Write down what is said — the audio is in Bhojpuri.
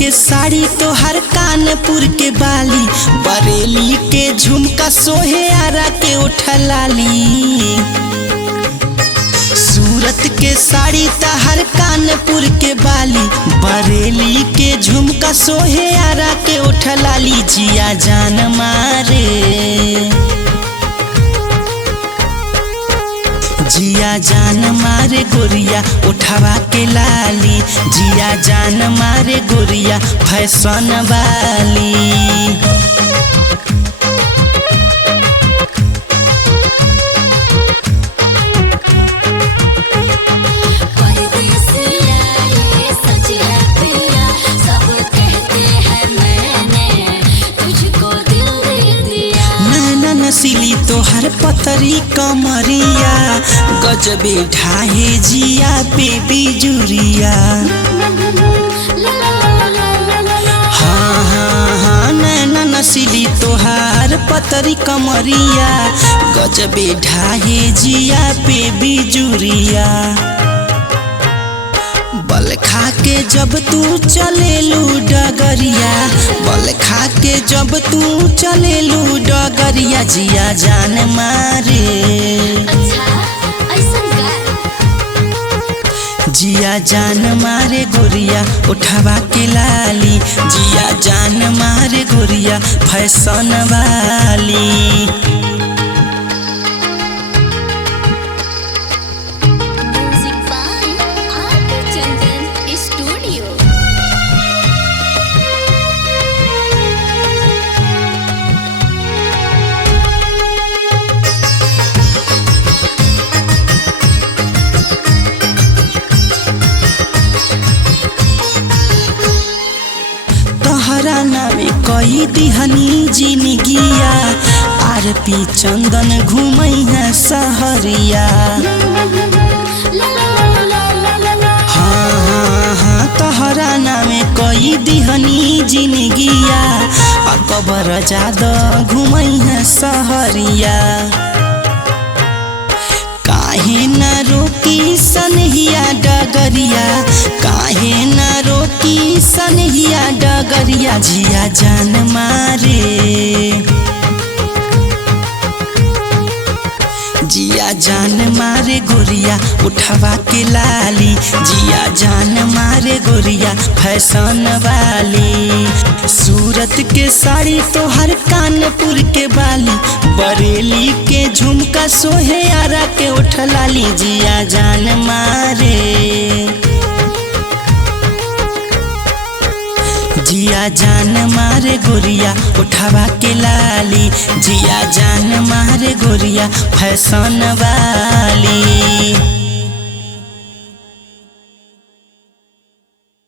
के साड़ी तोहर कानपुर के बाली, बरेली के झुमका सोहे आरा के उठलाली। सूरत के साड़ी तोहर कानपुर के बाली, बरेली के झुमका सोहे आरा के उठलाली। जिया जान मारे, जिया जान मारे गोरिया उठावा के लाली। जिया जान मारे गोरिया फैशन वाली। नसीली तोहर पतरी कमरिया, गजबे ढाहे जिया पे बिजुरिया। हाँ हाँ हाँ नैना नसीली तोहर पतरी कमरिया, गजबे ढाहे जिया पे बिजुरिया। बल खा के जब तू चलेलू डगरिया, बल खा के जब तू चलेलू डगरिया। जिया जान मारे, जिया जान मारे गोरिया उठावा के लाली। जिया जान मारे गोरिया फैशन वाली। तोहरा नामे कई दिहनी जिनगिया, आरपी चंदन घूमई है सहरिया। हाँ हाँ हाँ तोहरा नामे कई दिहनी जिनगिया, अकबर जादा घूमई है सहरिया। काहे न रोकी सनहिया डगरिया, काहे न रोकी सनहिया डगरिया। जिया जान मारे, जिया जान मारे गोरिया उठावा के लाली। जिया जान मारे गोरिया फैशन वाली। सूरत के साड़ी तोहर कानपुर के बाली, बरेली के झुमका सोहे आरा के उठलाली। जिया जान मारे, जिया जान मारे गोरिया उठावा के लाली। जिया जान मारे गोरिया फैशन वाली।